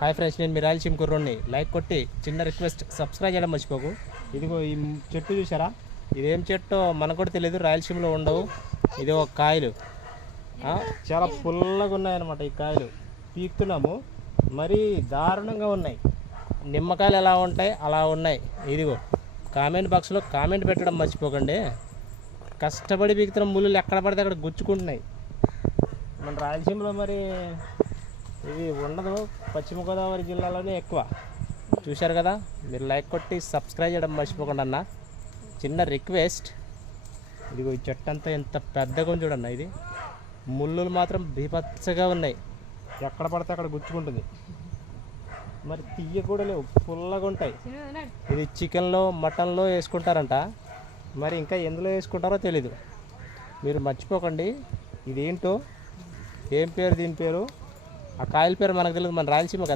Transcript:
Hi friends, నేను మీ Rayalaseema కుర్రోడ్ని. Like కొట్టి చిన్న రిక్వెస్ట్, సబ్స్క్రైబ్ చేయడం మర్చిపోకు. ఇదిగో ఈ చెట్టు చూసారా? ఇదేం చెట్టు మనకు కూడా తెలియదు, రాయలసీమలో ఉండవు. ఇది ఒక కాయలు చాలా పుల్లగా ఉన్నాయన్నమాట. ఈ కాయలు పీకుతున్నాము, మరీ దారుణంగా ఉన్నాయి. నిమ్మకాయలు ఎలా ఉంటాయి అలా ఉన్నాయి. ఇదిగో కామెంట్ బాక్స్లో కామెంట్ పెట్టడం మర్చిపోకండి. కష్టపడి పీకుతున్న ముళ్ళు ఎక్కడ పడితే అక్కడ గుచ్చుకుంటున్నాయి. మన రాయలసీమలో మరి ఇది ఉండదు, పశ్చిమ గోదావరి జిల్లాలోనే ఎక్కువ. చూశారు కదా, మీరు లైక్ కొట్టి సబ్స్క్రైబ్ చేయడం మర్చిపోకండి అన్న. చిన్న రిక్వెస్ట్. ఇదిగో ఈ చెట్టు అంతా ఎంత పెద్దగా ఉంది చూడన్న. ఇది ముళ్ళులు మాత్రం బీభత్సగా ఉన్నాయి, ఎక్కడ పడితే అక్కడ గుచ్చుకుంటుంది. మరి తీయ కూడా లేవు, పుల్లగా ఉంటాయి. ఇది చికెన్లో మటన్లో వేసుకుంటారంట, మరి ఇంకా ఎందులో వేసుకుంటారో తెలీదు. మీరు మర్చిపోకండి. ఇదేంటో, ఏం పేరు దీని పేరు, ఆ కాయల పేరు మనకు తెలియదు. మన రాయలసీమ కదా.